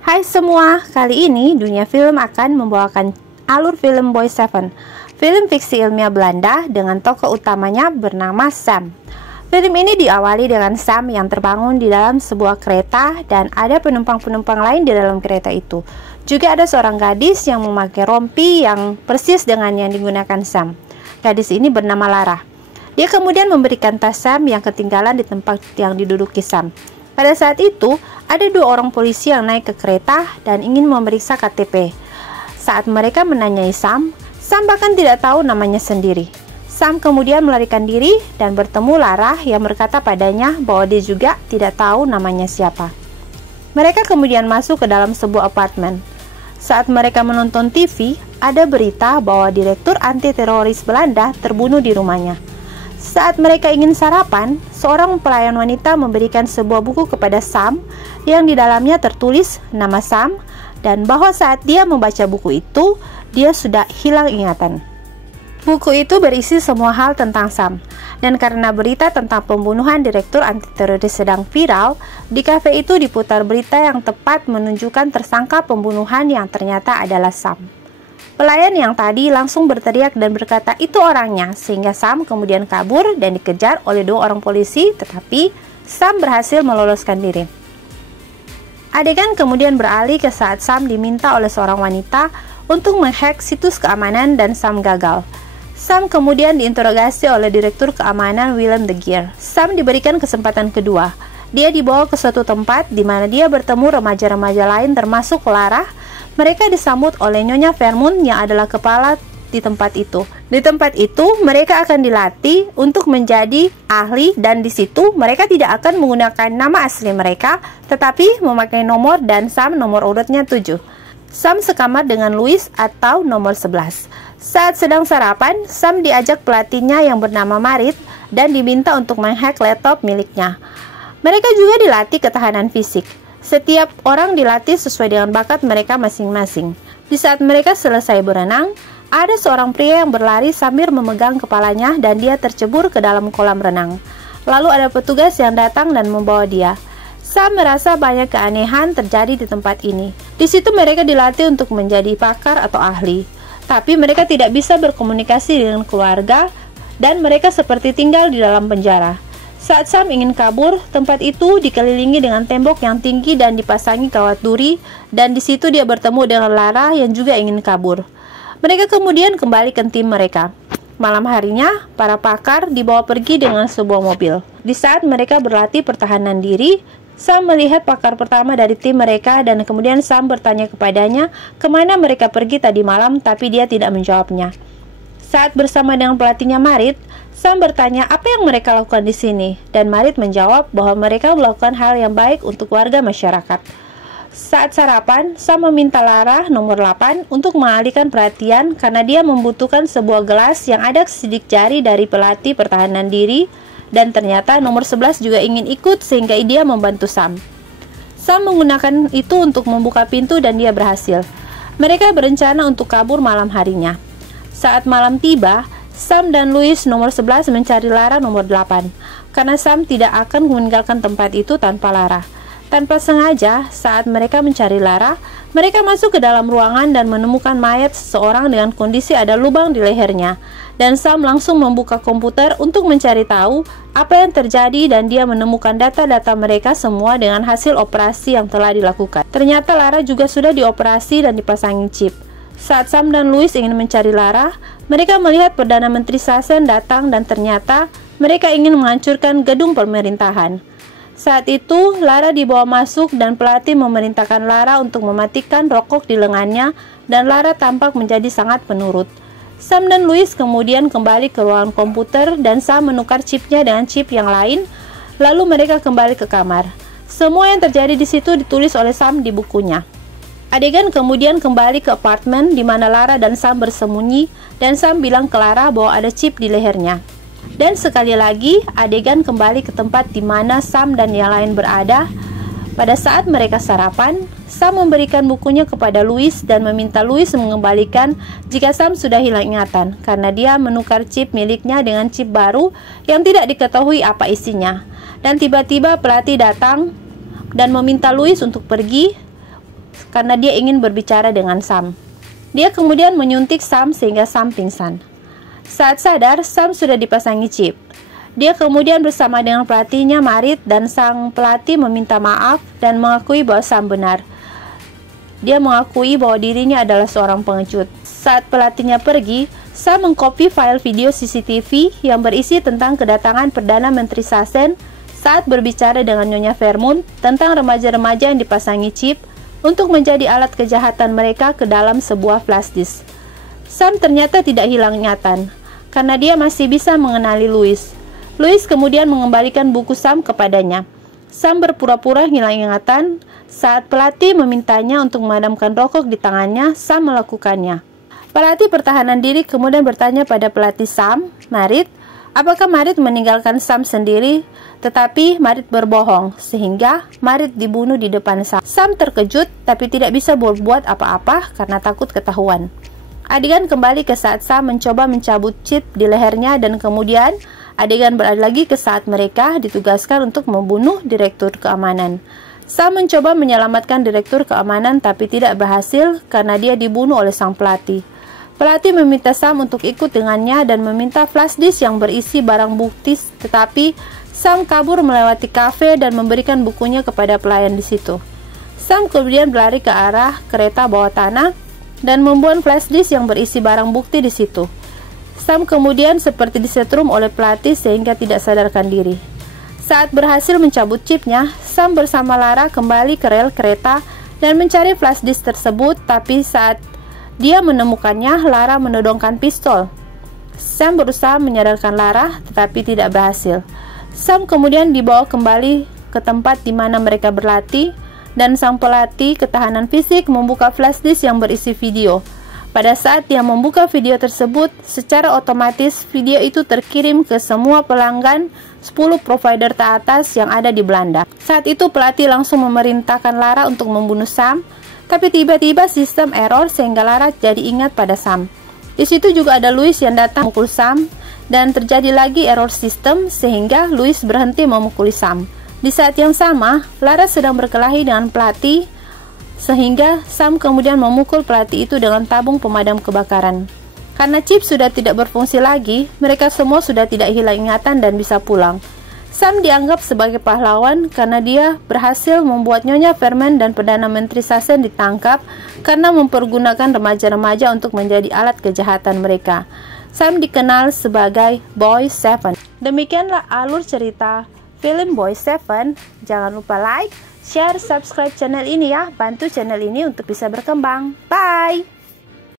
Hai semua, kali ini Dunia Film akan membawakan alur film Boy Seven, film fiksi ilmiah Belanda dengan tokoh utamanya bernama Sam. Film ini diawali dengan Sam yang terbangun di dalam sebuah kereta dan ada penumpang-penumpang lain di dalam kereta itu. Juga ada seorang gadis yang memakai rompi yang persis dengan yang digunakan Sam. Gadis ini bernama Lara. Dia kemudian memberikan tas Sam yang ketinggalan di tempat yang diduduki Sam. Pada saat itu, ada dua orang polisi yang naik ke kereta dan ingin memeriksa KTP. Saat mereka menanyai Sam bahkan tidak tahu namanya sendiri. Sam kemudian melarikan diri dan bertemu Lara yang berkata padanya bahwa dia juga tidak tahu namanya siapa. Mereka kemudian masuk ke dalam sebuah apartemen. Saat mereka menonton TV, ada berita bahwa direktur anti-teroris Belanda terbunuh di rumahnya. Saat mereka ingin sarapan, seorang pelayan wanita memberikan sebuah buku kepada Sam yang di dalamnya tertulis nama Sam dan bahwa saat dia membaca buku itu, dia sudah hilang ingatan. Buku itu berisi semua hal tentang Sam, dan karena berita tentang pembunuhan direktur anti-teroris sedang viral, di kafe itu diputar berita yang tepat menunjukkan tersangka pembunuhan yang ternyata adalah Sam. Pelayan yang tadi langsung berteriak dan berkata itu orangnya, sehingga Sam kemudian kabur dan dikejar oleh dua orang polisi, tetapi Sam berhasil meloloskan diri. Adegan kemudian beralih ke saat Sam diminta oleh seorang wanita untuk menghack situs keamanan dan Sam gagal. Sam kemudian diinterogasi oleh Direktur Keamanan Willem de Geer. Sam diberikan kesempatan kedua. Dia dibawa ke suatu tempat di mana dia bertemu remaja-remaja lain termasuk Lara. Mereka disambut oleh Nyonya Vermund yang adalah kepala di tempat itu. Di tempat itu, mereka akan dilatih untuk menjadi ahli dan di situ mereka tidak akan menggunakan nama asli mereka, tetapi memakai nomor dan Sam nomor urutnya 7. Sam sekamar dengan Louis atau nomor 11. Saat sedang sarapan, Sam diajak pelatihnya yang bernama Marit dan diminta untuk menghack laptop miliknya. Mereka juga dilatih ketahanan fisik. Setiap orang dilatih sesuai dengan bakat mereka masing-masing. Di saat mereka selesai berenang, ada seorang pria yang berlari sambil memegang kepalanya dan dia tercebur ke dalam kolam renang. Lalu ada petugas yang datang dan membawa dia. Sam merasa banyak keanehan terjadi di tempat ini. Di situ mereka dilatih untuk menjadi pakar atau ahli. Tapi mereka tidak bisa berkomunikasi dengan keluarga dan mereka seperti tinggal di dalam penjara. Saat Sam ingin kabur, tempat itu dikelilingi dengan tembok yang tinggi dan dipasangi kawat duri, dan di situ dia bertemu dengan Lara yang juga ingin kabur. Mereka kemudian kembali ke tim mereka. Malam harinya, para pakar dibawa pergi dengan sebuah mobil. Di saat mereka berlatih pertahanan diri, Sam melihat pakar pertama dari tim mereka dan kemudian Sam bertanya kepadanya kemana mereka pergi tadi malam, tapi dia tidak menjawabnya. Saat bersama dengan pelatihnya Marit, Sam bertanya apa yang mereka lakukan di sini, dan Marit menjawab bahwa mereka melakukan hal yang baik untuk warga masyarakat. Saat sarapan, Sam meminta Lara nomor 8 untuk mengalihkan perhatian karena dia membutuhkan sebuah gelas yang ada sidik jari dari pelatih pertahanan diri, dan ternyata nomor 11 juga ingin ikut sehingga dia membantu Sam. Sam menggunakan itu untuk membuka pintu dan dia berhasil. Mereka berencana untuk kabur malam harinya. Saat malam tiba, Sam dan Louis nomor 11 mencari Lara nomor 8, karena Sam tidak akan meninggalkan tempat itu tanpa Lara. Tanpa sengaja, saat mereka mencari Lara, mereka masuk ke dalam ruangan dan menemukan mayat seseorang dengan kondisi ada lubang di lehernya. Dan Sam langsung membuka komputer untuk mencari tahu apa yang terjadi dan dia menemukan data-data mereka semua dengan hasil operasi yang telah dilakukan. Ternyata Lara juga sudah dioperasi dan dipasangi chip. Saat Sam dan Louis ingin mencari Lara, mereka melihat Perdana Menteri Sassen datang dan ternyata mereka ingin menghancurkan gedung pemerintahan. Saat itu, Lara dibawa masuk dan pelatih memerintahkan Lara untuk mematikan rokok di lengannya dan Lara tampak menjadi sangat penurut. Sam dan Louis kemudian kembali ke ruangan komputer dan Sam menukar chipnya dengan chip yang lain, lalu mereka kembali ke kamar. Semua yang terjadi di situ ditulis oleh Sam di bukunya. Adegan kemudian kembali ke apartemen di mana Lara dan Sam bersembunyi dan Sam bilang ke Lara bahwa ada chip di lehernya. Dan sekali lagi, adegan kembali ke tempat di mana Sam dan yang lain berada. Pada saat mereka sarapan, Sam memberikan bukunya kepada Louis dan meminta Louis mengembalikan jika Sam sudah hilang ingatan karena dia menukar chip miliknya dengan chip baru yang tidak diketahui apa isinya. Dan tiba-tiba pelatih datang dan meminta Louis untuk pergi. karena dia ingin berbicara dengan Sam. Dia kemudian menyuntik Sam sehingga Sam pingsan. Saat sadar, Sam sudah dipasangi chip. Dia kemudian bersama dengan pelatihnya Marit dan sang pelatih meminta maaf dan mengakui bahwa Sam benar. Dia mengakui bahwa dirinya adalah seorang pengecut. Saat pelatihnya pergi, Sam mengcopy file video CCTV yang berisi tentang kedatangan Perdana Menteri Sassen saat berbicara dengan Nyonya Vermont tentang remaja-remaja yang dipasangi chip untuk menjadi alat kejahatan mereka ke dalam sebuah flash disk. Sam ternyata tidak hilang ingatan, karena dia masih bisa mengenali Louis. Louis kemudian mengembalikan buku Sam kepadanya. Sam berpura-pura hilang ingatan. Saat pelatih memintanya untuk memadamkan rokok di tangannya, Sam melakukannya. Pelatih pertahanan diri kemudian bertanya pada pelatih Sam, Marit, apakah Marit meninggalkan Sam sendiri? Tetapi Marit berbohong, sehingga Marit dibunuh di depan Sam. Sam terkejut, tapi tidak bisa berbuat apa-apa karena takut ketahuan. Adegan kembali ke saat Sam mencoba mencabut chip di lehernya, dan kemudian adegan beralih lagi ke saat mereka ditugaskan untuk membunuh direktur keamanan. Sam mencoba menyelamatkan direktur keamanan tapi tidak berhasil karena dia dibunuh oleh sang pelatih. Pelatih meminta Sam untuk ikut dengannya dan meminta flash disk yang berisi barang bukti, tetapi Sam kabur melewati kafe dan memberikan bukunya kepada pelayan di situ. Sam kemudian berlari ke arah kereta bawah tanah dan membuang flash disk yang berisi barang bukti di situ. Sam kemudian seperti disetrum oleh pelatih sehingga tidak sadarkan diri. Saat berhasil mencabut chipnya, Sam bersama Lara kembali ke rel kereta dan mencari flash disk tersebut, tapi saat dia menemukannya, Lara menodongkan pistol. Sam berusaha menyadarkan Lara, tetapi tidak berhasil. Sam kemudian dibawa kembali ke tempat di mana mereka berlatih, dan sang pelatih ketahanan fisik membuka flash disk yang berisi video. Pada saat dia membuka video tersebut, secara otomatis video itu terkirim ke semua pelanggan 10 provider teratas yang ada di Belanda. Saat itu pelatih langsung memerintahkan Lara untuk membunuh Sam, tapi tiba-tiba sistem error sehingga Lara jadi ingat pada Sam. Di situ juga ada Louis yang datang memukul Sam, dan terjadi lagi error sistem sehingga Louis berhenti memukuli Sam. Di saat yang sama, Lara sedang berkelahi dengan pelatih, sehingga Sam kemudian memukul pelatih itu dengan tabung pemadam kebakaran. Karena chip sudah tidak berfungsi lagi, mereka semua sudah tidak hilang ingatan dan bisa pulang. Sam dianggap sebagai pahlawan karena dia berhasil membuat Nyonya Vermont dan Perdana Menteri Sassen ditangkap karena mempergunakan remaja-remaja untuk menjadi alat kejahatan mereka. Sam dikenal sebagai Boy Seven. Demikianlah alur cerita film Boy Seven. Jangan lupa like, share, subscribe channel ini ya. Bantu channel ini untuk bisa berkembang. Bye!